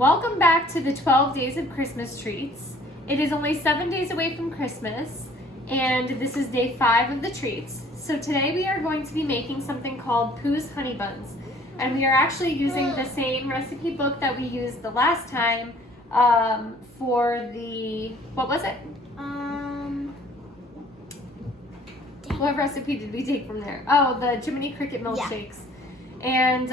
welcome back to the 12 Days of Christmas Treats. It is only 7 days away from Christmas, and this is day 5 of the treats. So today we are going to be making something called Poohs Hunny Buns. And we are actually using the same recipe book that we used the last time for the, what was it? What recipe did we take from there? Oh, the Jiminy Cricket milkshakes. Yeah. And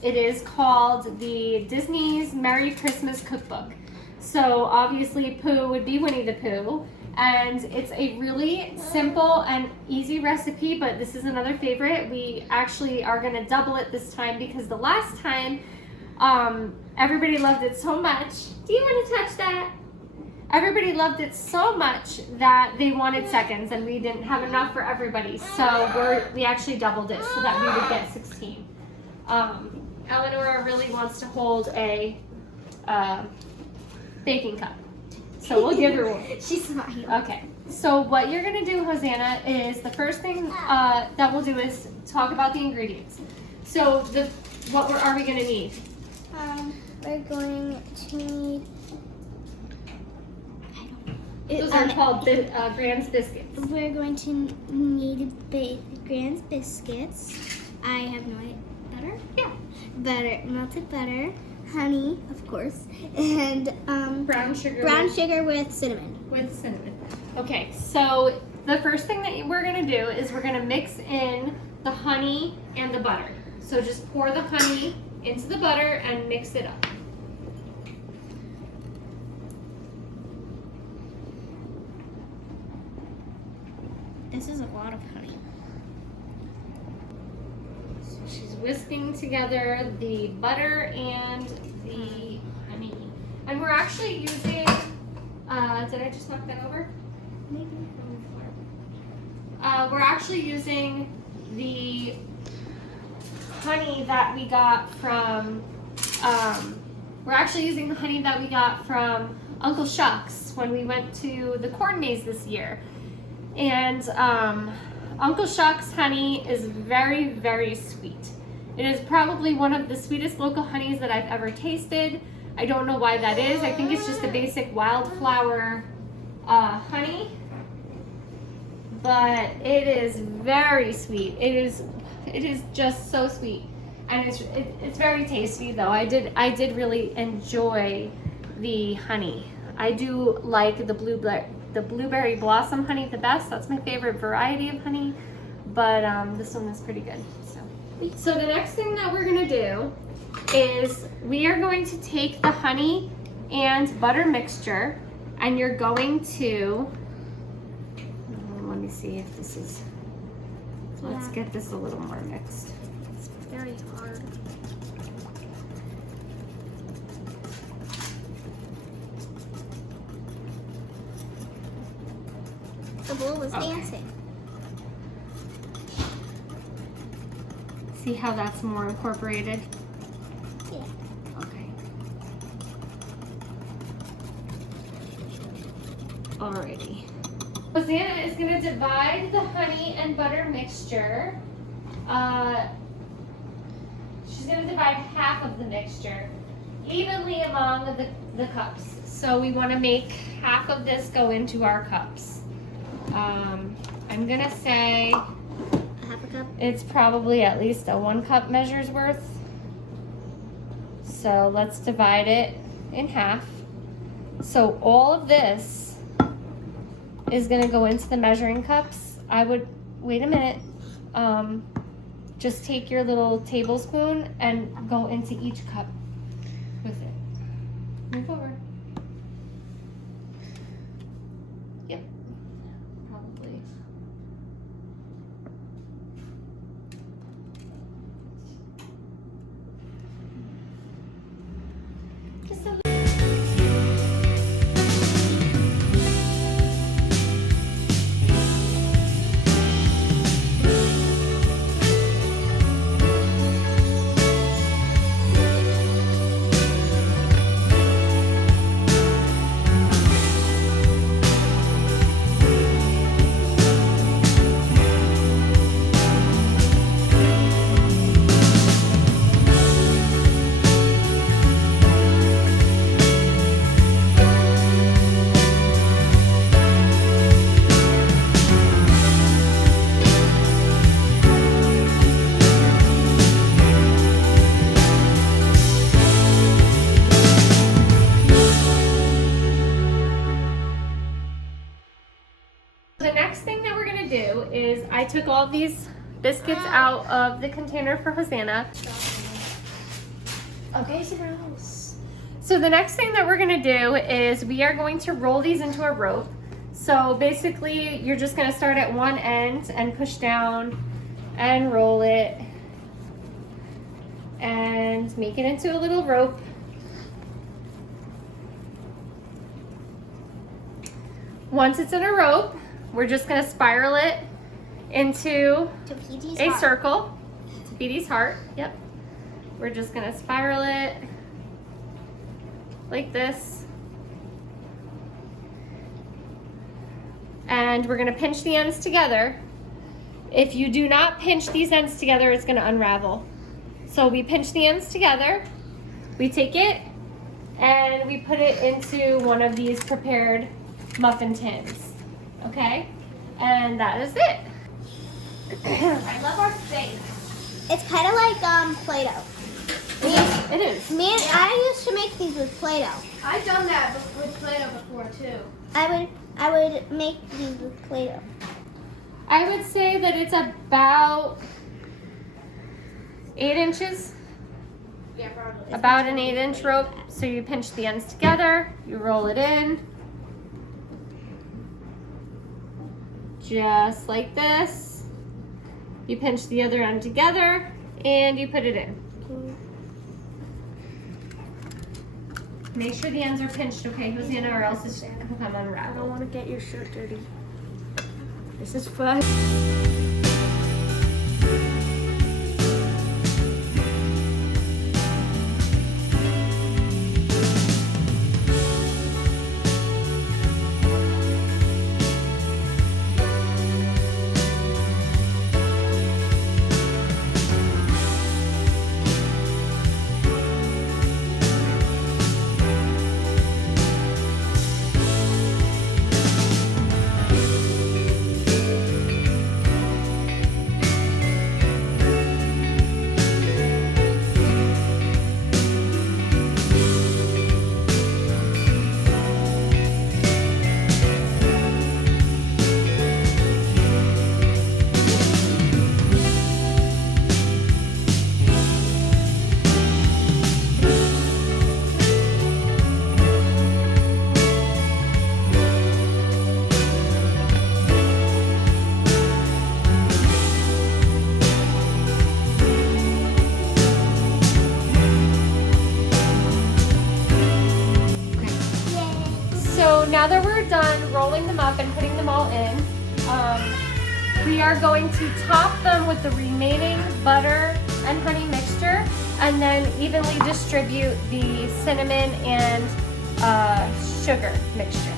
it is called the Disney's Merry Christmas Cookbook. So obviously Pooh would be Winnie the Pooh. And it's a really simple and easy recipe, but this is another favorite. We actually are gonna double it this time because the last time everybody loved it so much. Do you want to touch that? Everybody loved it so much that they wanted seconds, and we didn't have enough for everybody. So we actually doubled it so that we would get 16. Eleanor really wants to hold a baking cup, so we'll give her one. She's smiling. Okay. So what you're gonna do, Hosanna, is the first thing that we'll do is talk about the ingredients. So what are we gonna need? We're going to need. Those are called Grand's biscuits. We're going to need Grand's biscuits. I have no idea. Butter? Yeah. Butter, melted butter, honey, of course, and brown sugar. Brown sugar with cinnamon. With cinnamon. Okay, so the first thing that we're gonna do is we're gonna mix in the honey and the butter. So just pour the honey into the butter and mix it up. This is a lot of honey. So she's whisking together the butter and the honey. And we're actually using, did I just knock that over? Maybe. We're actually using the honey that we got from, Uncle Shuck's when we went to the corn maze this year. And Uncle Shuck's honey is very, very sweet. It is probably one of the sweetest local honeys that I've ever tasted. I don't know why that is. I think it's just a basic wildflower honey. But it is very sweet. It is just so sweet. And it's very tasty though. I did really enjoy the honey. I do like the blueberry blossom honey the best. That's my favorite variety of honey, but this one is pretty good. So the next thing that we're gonna do is we are going to take the honey and butter mixture, and you're going to, let me see if this is, let's get this a little more mixed. It's very hard. The bowl was dancing. See how that's more incorporated? Yeah. Okay. Alrighty. Hosanna is going to divide the honey and butter mixture. She's going to divide half of the mixture evenly among the cups. So we want to make half of this go into our cups. I'm gonna say half a cup. It's probably at least a 1 cup measure's worth. So let's divide it in half. So all of this is gonna go into the measuring cups. I would, wait a minute, just take your little tablespoon and go into each cup with it. Move over. Yep. Probably. Just a I took all these biscuits out of the container for Hosanna. Okay, somewhere else. So the next thing that we're gonna do is we are going to roll these into a rope. So basically, you're just gonna start at one end and push down and roll it and make it into a little rope. Once it's in a rope, we're just gonna spiral it into a circle to Petey's heart. Yep. We're just gonna spiral it like this. And we're gonna pinch the ends together. If you do not pinch these ends together, it's gonna unravel. So we pinch the ends together, we take it, and we put it into one of these prepared muffin tins, okay? And that is it. I love our space. It's kind of like Play-Doh. It is. Me and I used to make these with Play-Doh. I've done that with Play-Doh before too. I would make these with Play-Doh. I would say that it's about 8 inches. Yeah, probably. About an 8-inch rope. So you pinch the ends together, you roll it in. Just like this. You pinch the other end together and you put it in. Make sure the ends are pinched, okay, Hosanna, or else it's going to become I unraveled. don't want to get your shirt dirty. This is fun. Now that we're done rolling them up and putting them all in, we are going to top them with the remaining butter and honey mixture and then evenly distribute the cinnamon and sugar mixture.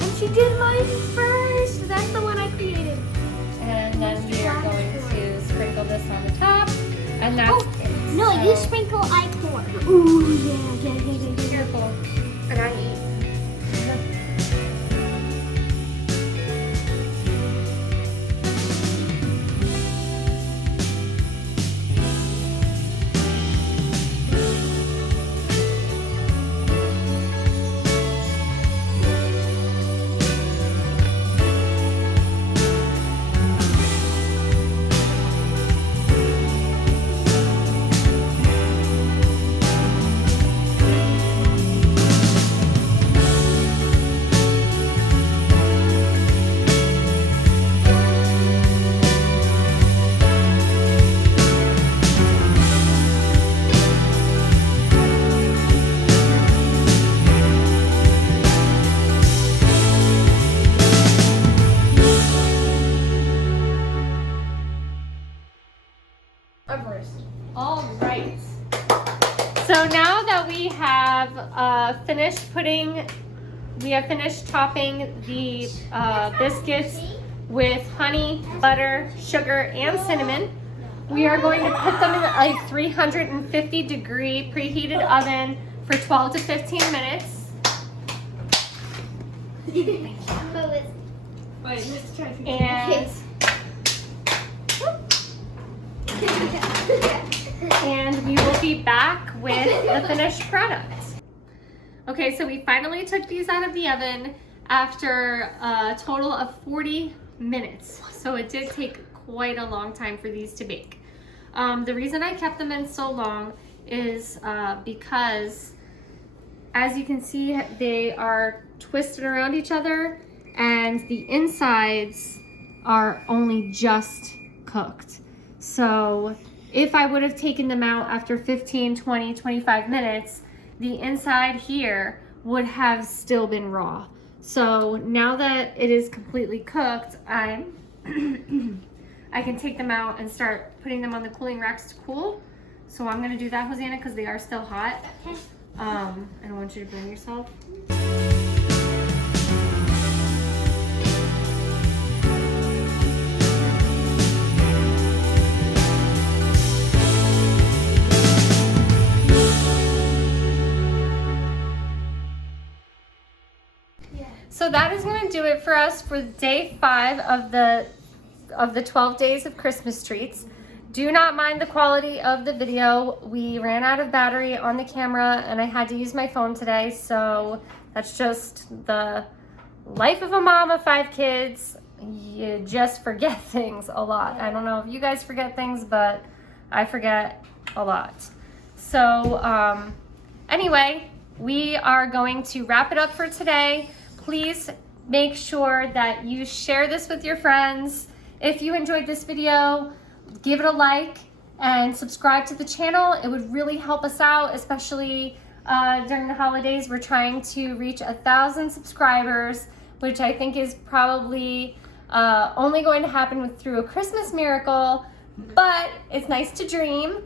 And she did mine first. That's the one I created. And then we are going to sprinkle this on the top, and that's it. No, So, you sprinkle, I pour. Ooh, yeah. Careful. And I eat. All right. So now that we have finished topping the biscuits with honey, butter, sugar, and cinnamon, we are going to put them in a 350-degree preheated oven for 12 to 15 minutes. Wait, let's try to And we will be back with the finished product. Okay, so we finally took these out of the oven after a total of 40 minutes. So it did take quite a long time for these to bake. The reason I kept them in so long is because, as you can see, they are twisted around each other and the insides are only just cooked. So if I would have taken them out after 15, 20, 25 minutes, the inside here would have still been raw. So now that it is completely cooked, I can take them out and start putting them on the cooling racks to cool. So I'm gonna do that, Hosanna, because they are still hot. Okay. I don't want you to burn yourself. So that is going to do it for us for day 5 of the 12 days of Christmas treats. Do not mind the quality of the video. We ran out of battery on the camera and I had to use my phone today, so that's just the life of a mom of 5 kids. You just forget things a lot. I don't know if you guys forget things, but I forget a lot. So anyway, we are going to wrap it up for today. Please make sure that you share this with your friends. If you enjoyed this video, give it a like and subscribe to the channel. It would really help us out, especially during the holidays. We're trying to reach 1,000 subscribers, which I think is probably only going to happen through a Christmas miracle, but it's nice to dream.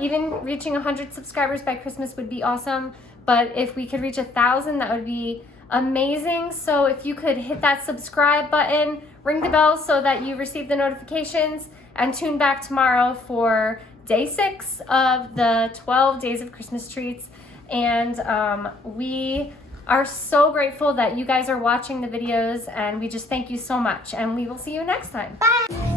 Even reaching 100 subscribers by Christmas would be awesome, but if we could reach 1,000, that would be amazing. So if you could hit that subscribe button, ring the bell so that you receive the notifications, and tune back tomorrow for day 6 of the 12 days of Christmas treats. And we are so grateful that you guys are watching the videos, and we just thank you so much, and we will see you next time. Bye.